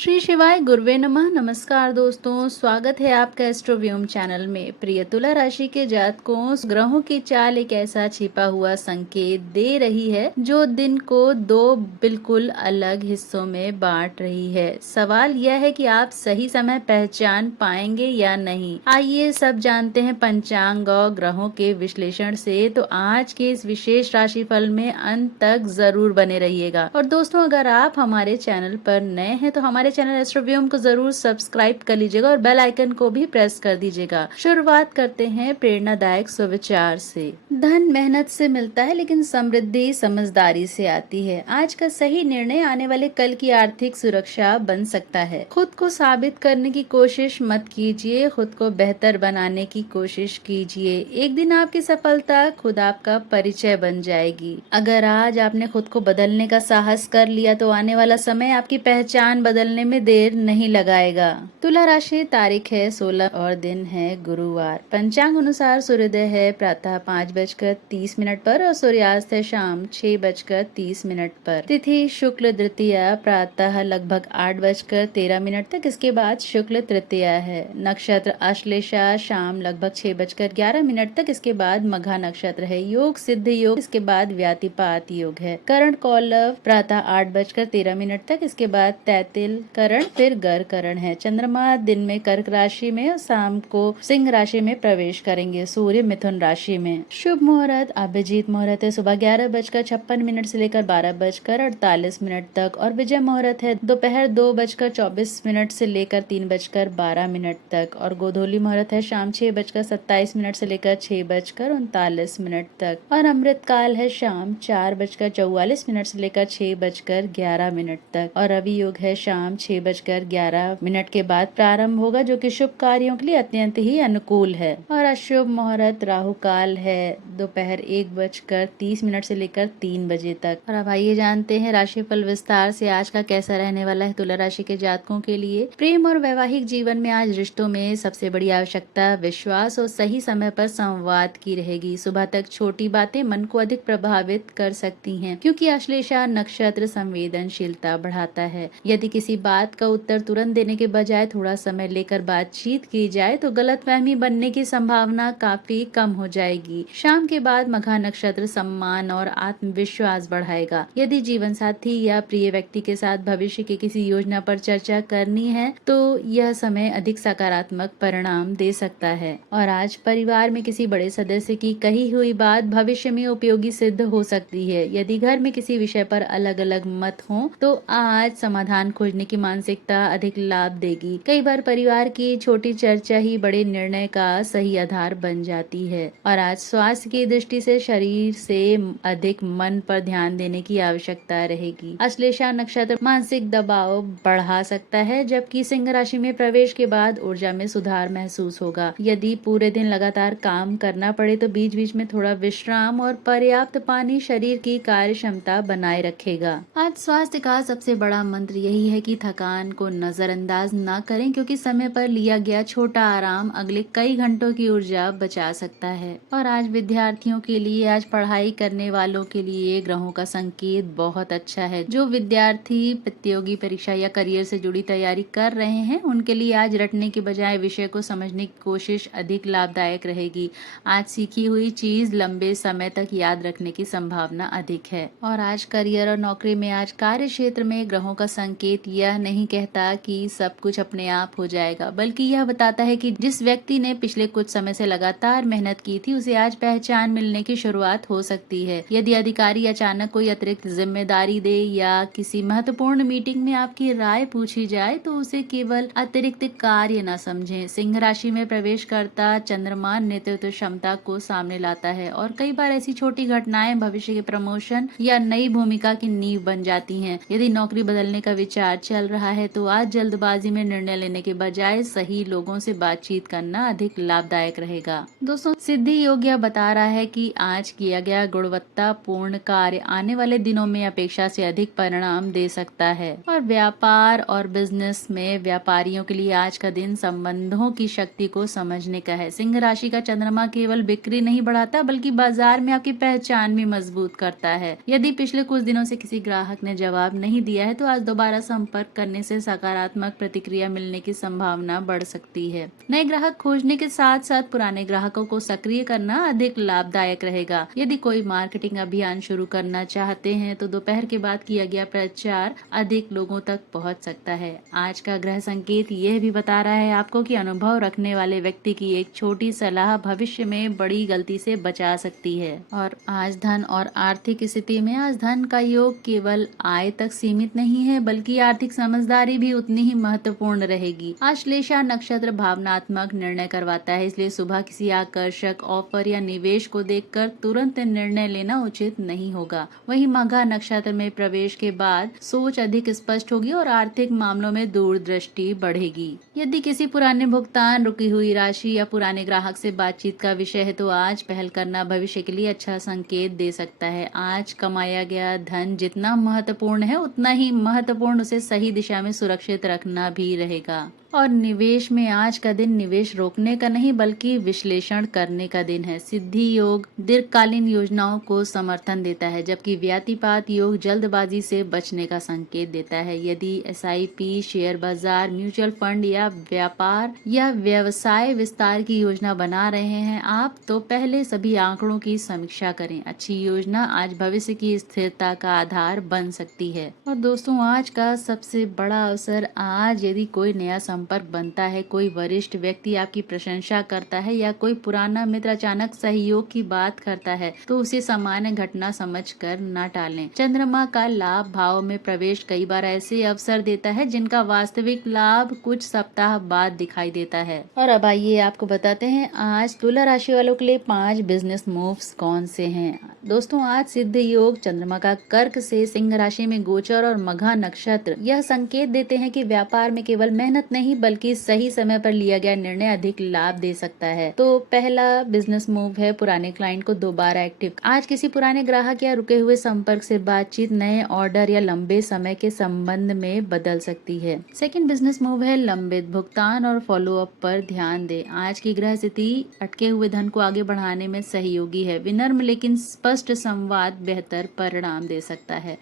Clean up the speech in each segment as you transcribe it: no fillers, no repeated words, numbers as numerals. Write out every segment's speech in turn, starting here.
श्री शिवाय गुरुवे नमः। नमस्कार दोस्तों, स्वागत है आपका एस्ट्रोव्योम चैनल में। प्रिय तुला राशि के जातकों, ग्रहों की चाल एक ऐसा छिपा हुआ संकेत दे रही है जो दिन को दो बिल्कुल अलग हिस्सों में बांट रही है। सवाल यह है कि आप सही समय पहचान पाएंगे या नहीं। आइए सब जानते हैं पंचांग और ग्रहों के विश्लेषण से। तो आज के इस विशेष राशिफल में अंत तक जरूर बने रहिएगा। और दोस्तों, अगर आप हमारे चैनल पर नए हैं तो हमारे चैनल एस्ट्रोव्योम को जरूर सब्सक्राइब कर लीजिएगा और बेल आइकन को भी प्रेस कर दीजिएगा। शुरुआत करते हैं प्रेरणादायक सुविचार से। धन मेहनत से मिलता है, लेकिन समृद्धि समझदारी से आती है। आज का सही निर्णय आने वाले कल की आर्थिक सुरक्षा बन सकता है। खुद को साबित करने की कोशिश मत कीजिए, खुद को बेहतर बनाने की कोशिश कीजिए। एक दिन आपकी सफलता खुद आपका परिचय बन जाएगी। अगर आज आपने खुद को बदलने का साहस कर लिया तो आने वाला समय आपकी पहचान बदलने में देर नहीं लगाएगा। तुला राशि, तारीख है 16 और दिन है गुरुवार। पंचांग अनुसार सूर्योदय है प्रातः 5:30 पर और सूर्यास्त है शाम 6:30 पर। तिथि शुक्ल द्वितीया प्रातः लगभग 8:13 तक, इसके बाद शुक्ल तृतीया है। नक्षत्र आश्लेषा शाम लगभग 6:11 तक, इसके बाद मघा नक्षत्र है। योग सिद्ध योग, इसके बाद व्यातिपात योग है। करण कौलव प्रातः 8:13 तक, इसके बाद तैतिल करण, फिर गर करण है। चंद्रमा दिन में कर्क राशि में और शाम को सिंह राशि में प्रवेश करेंगे। सूर्य मिथुन राशि में। शुभ मुहूर्त अभिजीत मुहूर्त है सुबह 11:56 से लेकर 12:48 तक और विजय मुहूर्त है दोपहर 2:24 से लेकर 3:12 तक और गोधूली मुहूर्त है शाम 6:27 से लेकर 6:39 तक और अमृत काल है शाम 4:44 से लेकर 6:11 तक और रवि योग है शाम 6:11 के बाद प्रारंभ होगा, जो कि शुभ कार्यों के लिए अत्यंत ही अनुकूल है। और अशुभ मुहूर्त राहु काल है दोपहर 1:30 से लेकर 3 बजे तक। और अब आइए जानते हैं राशिफल विस्तार से आज का कैसा रहने वाला है तुला राशि के जातकों के लिए। प्रेम और वैवाहिक जीवन में आज रिश्तों में सबसे बड़ी आवश्यकता विश्वास और सही समय पर संवाद की रहेगी। सुबह तक छोटी बातें मन को अधिक प्रभावित कर सकती हैं, क्योंकि आश्लेषा नक्षत्र संवेदनशीलता बढ़ाता है। यदि किसी बात का उत्तर तुरंत देने के बजाय थोड़ा समय लेकर बातचीत की जाए तो गलतफहमी बनने की संभावना काफी कम हो जाएगी। शाम के बाद मघा नक्षत्र सम्मान और आत्मविश्वास बढ़ाएगा। यदि जीवन साथी या प्रिय व्यक्ति के साथ भविष्य की किसी योजना पर चर्चा करनी है तो यह समय अधिक सकारात्मक परिणाम दे सकता है। और आज परिवार में किसी बड़े सदस्य की कही हुई बात भविष्य में उपयोगी सिद्ध हो सकती है। यदि घर में किसी विषय पर अलग अलग मत हो तो आज समाधान खोजने की मानसिकता अधिक लाभ देगी। कई बार परिवार की छोटी चर्चा ही बड़े निर्णय का सही आधार बन जाती है। और आज स्वास्थ्य की दृष्टि से शरीर से अधिक मन पर ध्यान देने की आवश्यकता रहेगी। अश्लेषा नक्षत्र मानसिक दबाव बढ़ा सकता है, जबकि सिंह राशि में प्रवेश के बाद ऊर्जा में सुधार महसूस होगा। यदि पूरे दिन लगातार काम करना पड़े तो बीच बीच में थोड़ा विश्राम और पर्याप्त पानी शरीर की कार्य क्षमता बनाए रखेगा। आज स्वास्थ्य का सबसे बड़ा मंत्र यही है कि थकान को नजरअंदाज ना करें, क्योंकि समय पर लिया गया छोटा आराम अगले कई घंटों की ऊर्जा बचा सकता है। और आज विद्यार्थियों के लिए, आज पढ़ाई करने वालों के लिए ग्रहों का संकेत बहुत अच्छा है। जो विद्यार्थी प्रतियोगी परीक्षा या करियर से जुड़ी तैयारी कर रहे हैं उनके लिए आज रटने के बजाय विषय को समझने की कोशिश अधिक लाभदायक रहेगी। आज सीखी हुई चीज लंबे समय तक याद रखने की संभावना अधिक है। और आज करियर और नौकरी में, आज कार्य क्षेत्र में ग्रहों का संकेत यह नहीं कहता कि सब कुछ अपने आप हो जाएगा, बल्कि यह बताता है कि जिस व्यक्ति ने पिछले कुछ समय से लगातार मेहनत की थी उसे आज पहचान मिलने की शुरुआत हो सकती है। यदि अधिकारी अचानक कोई अतिरिक्त जिम्मेदारी दे या किसी महत्वपूर्ण मीटिंग में आपकी राय पूछी जाए तो उसे केवल अतिरिक्त कार्य न समझें। सिंह राशि में प्रवेश करता चंद्रमा नेतृत्व क्षमता को सामने लाता है और कई बार ऐसी छोटी घटनाएं भविष्य के प्रमोशन या नई भूमिका की नींव बन जाती हैं। यदि नौकरी बदलने का विचार चल रहा है तो आज जल्दबाजी में निर्णय लेने के बजाय सही लोगों से बातचीत करना अधिक लाभदायक रहेगा। दोस्तों, सिद्धि योग यह बता रहा है कि आज किया गया गुणवत्तापूर्ण कार्य आने वाले दिनों में अपेक्षा से अधिक परिणाम दे सकता है। और व्यापार और बिजनेस में व्यापारियों के लिए आज का दिन संबंधों की शक्ति को समझने का है। सिंह राशि का चंद्रमा केवल बिक्री नहीं बढ़ाता बल्कि बाजार में आपकी पहचान भी मजबूत करता है। यदि पिछले कुछ दिनों से किसी ग्राहक ने जवाब नहीं दिया है तो आज दोबारा संपर्क संपर्क करने से सकारात्मक प्रतिक्रिया मिलने की संभावना बढ़ सकती है। नए ग्राहक खोजने के साथ साथ पुराने ग्राहकों को सक्रिय करना अधिक लाभदायक रहेगा। यदि कोई मार्केटिंग अभियान शुरू करना चाहते हैं तो दोपहर के बाद किया गया प्रचार अधिक लोगों तक पहुंच सकता है। आज का ग्रह संकेत यह भी बता रहा है आपको कि अनुभव रखने वाले व्यक्ति की एक छोटी सलाह भविष्य में बड़ी गलती से बचा सकती है। और आज धन और आर्थिक स्थिति में आज धन का योग केवल आय तक सीमित नहीं है, बल्कि आर्थिक समझदारी भी उतनी ही महत्वपूर्ण रहेगी। आश्लेषा नक्षत्र भावनात्मक निर्णय करवाता है, इसलिए सुबह किसी आकर्षक ऑफर या निवेश को देखकर तुरंत निर्णय लेना उचित नहीं होगा। वहीं मघा नक्षत्र में प्रवेश के बाद सोच अधिक स्पष्ट होगी और आर्थिक मामलों में दूरदृष्टि बढ़ेगी। यदि किसी पुराने भुगतान, रुकी हुई राशि या पुराने ग्राहक से बातचीत का विषय है तो आज पहल करना भविष्य के लिए अच्छा संकेत दे सकता है। आज कमाया गया धन जितना महत्वपूर्ण है उतना ही महत्वपूर्ण उसे सही दिशा में सुरक्षित रखना भी रहेगा। और निवेश में आज का दिन निवेश रोकने का नहीं बल्कि विश्लेषण करने का दिन है। सिद्धि योग दीर्घकालीन योजनाओं को समर्थन देता है, जबकि व्यातिपात योग जल्दबाजी से बचने का संकेत देता है। यदि एसआईपी, शेयर बाजार, म्यूचुअल फंड या व्यापार या व्यवसाय विस्तार की योजना बना रहे हैं आप, तो पहले सभी आंकड़ों की समीक्षा करें। अच्छी योजना आज भविष्य की स्थिरता का आधार बन सकती है। और दोस्तों, आज का सबसे बड़ा अवसर, आज यदि कोई नया संपर्क बनता है, कोई वरिष्ठ व्यक्ति आपकी प्रशंसा करता है या कोई पुराना मित्र अचानक सहयोग की बात करता है, तो उसे सामान्य घटना समझकर न टालें। चंद्रमा का लाभ भाव में प्रवेश कई बार ऐसे अवसर देता है जिनका वास्तविक लाभ कुछ सप्ताह बाद दिखाई देता है। और अब आइए आपको बताते हैं आज तुला राशि वालों के लिए 5 बिजनेस मूव्स कौन से हैं। दोस्तों, आज सिद्ध योग चंद्रमा का कर्क से सिंह राशि में गोचर और मघा नक्षत्र यह संकेत देते हैं कि व्यापार में केवल मेहनत नहीं बल्कि सही समय पर लिया गया निर्णय अधिक लाभ दे सकता है। तो पहला बिजनेस मूव है पुराने क्लाइंट को दोबारा एक्टिव। आज किसी पुराने ग्राहक या रुके हुए संपर्क से बातचीत नए ऑर्डर या लंबे समय के संबंध में बदल सकती है। सेकंड बिजनेस मूव है लंबित भुगतान और फॉलो अप पर ध्यान दें। आज की ग्रह स्थिति अटके हुए धन को आगे बढ़ाने में सहयोगी है। विनम्र लेकिन स्पष्ट संवाद बेहतर परिणाम दे सकता है।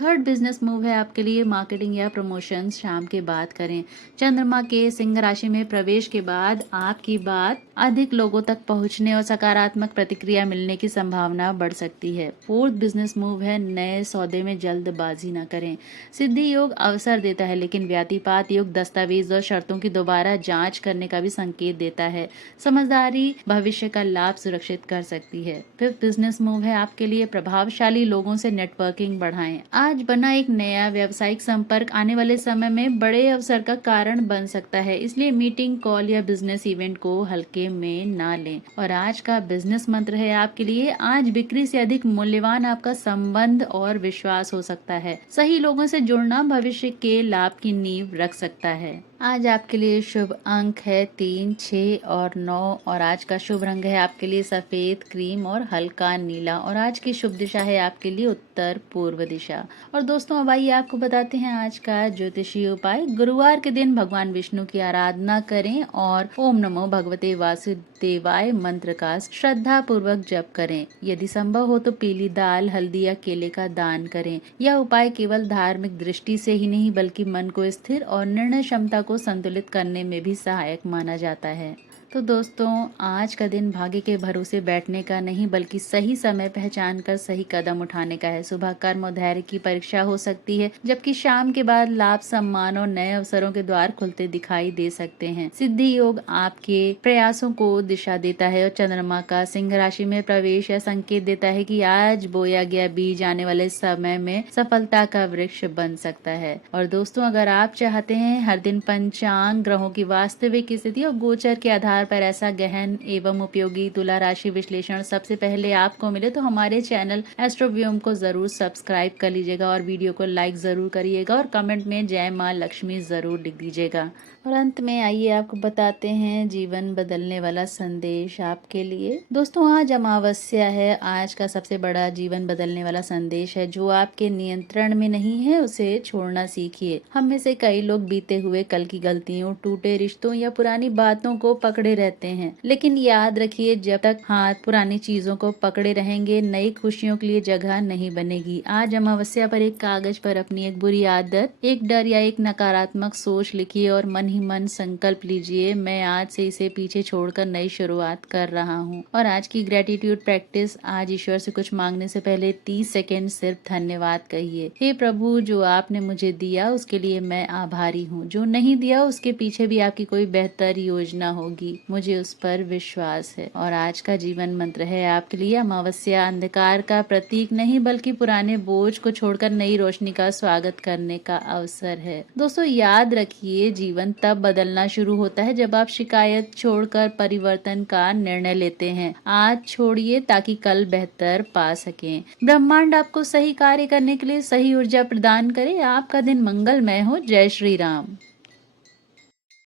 थर्ड बिजनेस मूव है आपके लिए मार्केटिंग या प्रमोशन शाम के बाद करें। चंद्रमा के सिंह राशि में प्रवेश के बाद आपकी बात अधिक लोगों तक पहुंचने और सकारात्मक प्रतिक्रिया मिलने की संभावना बढ़ सकती है। फोर्थ बिजनेस मूव है नए सौदे में जल्दबाजी न करें। सिद्धि योग अवसर देता है, लेकिन व्यातिपात योग दस्तावेज और शर्तों की दोबारा जांच करने का भी संकेत देता है। समझदारी भविष्य का लाभ सुरक्षित कर सकती है। फिफ्थ बिजनेस मूव है आपके लिए प्रभावशाली लोगों से नेटवर्किंग बढ़ाएं। आज बना एक नया व्यावसायिक संपर्क आने वाले समय में बड़े अवसर का कारण बन सकता है, इसलिए मीटिंग, कॉल या बिजनेस इवेंट को हल्के में ना लें। और आज का बिजनेस मंत्र है आपके लिए, आज बिक्री से अधिक मूल्यवान आपका संबंध और विश्वास हो सकता है। सही लोगों से जुड़ना भविष्य के लाभ की नींव रख सकता है। आज आपके लिए शुभ अंक है 3, 6 और 9 और आज का शुभ रंग है आपके लिए सफेद, क्रीम और हल्का नीला। और आज की शुभ दिशा है आपके लिए उत्तर पूर्व दिशा। और दोस्तों, अब आइए आपको बताते हैं आज का ज्योतिषीय उपाय। गुरुवार के दिन भगवान विष्णु की आराधना करें और ओम नमो भगवते वासुदेवाय मंत्र का श्रद्धा पूर्वक जप करें। यदि संभव हो तो पीली दाल, हल्दी या केले का दान करें। यह उपाय केवल धार्मिक दृष्टि से ही नहीं बल्कि मन को स्थिर और निर्णय क्षमता को संतुलित करने में भी सहायक माना जाता है। तो दोस्तों, आज का दिन भाग्य के भरोसे बैठने का नहीं बल्कि सही समय पहचान कर सही कदम उठाने का है। सुबह कर्म और धैर्य की परीक्षा हो सकती है, जबकि शाम के बाद लाभ, सम्मान और नए अवसरों के द्वार खुलते दिखाई दे सकते हैं। सिद्धि योग आपके प्रयासों को दिशा देता है और चंद्रमा का सिंह राशि में प्रवेश यह संकेत देता है कि आज बोया गया बीज आने वाले समय में सफलता का वृक्ष बन सकता है। और दोस्तों, अगर आप चाहते हैं हर दिन पंचांग, ग्रहों की वास्तविक स्थिति और गोचर के आधार पर ऐसा गहन एवं उपयोगी तुला राशि विश्लेषण सबसे पहले आपको मिले तो हमारे चैनल एस्ट्रोव्योम को जरूर सब्सक्राइब कर लीजिएगा और वीडियो को लाइक जरूर करिएगा और कमेंट में जय मां लक्ष्मी जरूर लिख दीजिएगा। और अंत में आइए आपको बताते हैं जीवन बदलने वाला संदेश आपके लिए। दोस्तों, आज अमावस्या है। आज का सबसे बड़ा जीवन बदलने वाला संदेश है, जो आपके नियंत्रण में नहीं है उसे छोड़ना सीखिए। हम में से कई लोग बीते हुए कल की गलतियों, टूटे रिश्तों या पुरानी बातों को पकड़े पकड़े रहते हैं, लेकिन याद रखिए जब तक हाथ पुरानी चीजों को पकड़े रहेंगे नई खुशियों के लिए जगह नहीं बनेगी। आज अमावस्या पर एक कागज पर अपनी एक बुरी आदत, एक डर या एक नकारात्मक सोच लिखिए और मन ही मन संकल्प लीजिए, मैं आज से इसे पीछे छोड़कर नई शुरुआत कर रहा हूँ। और आज की ग्रेटिट्यूड प्रैक्टिस, आज ईश्वर से कुछ मांगने से पहले 30 सेकेंड सिर्फ धन्यवाद कहिए। हे प्रभु, जो आपने मुझे दिया उसके लिए मैं आभारी हूँ, जो नहीं दिया उसके पीछे भी आपकी कोई बेहतर योजना होगी, मुझे उस पर विश्वास है। और आज का जीवन मंत्र है आपके लिए, अमावस्या अंधकार का प्रतीक नहीं बल्कि पुराने बोझ को छोड़कर नई रोशनी का स्वागत करने का अवसर है। दोस्तों याद रखिए, जीवन तब बदलना शुरू होता है जब आप शिकायत छोड़कर परिवर्तन का निर्णय लेते हैं। आज छोड़िए ताकि कल बेहतर पा सकें। ब्रह्मांड आपको सही कार्य करने के लिए सही ऊर्जा प्रदान करे। आपका दिन मंगलमय हो। जय श्री राम।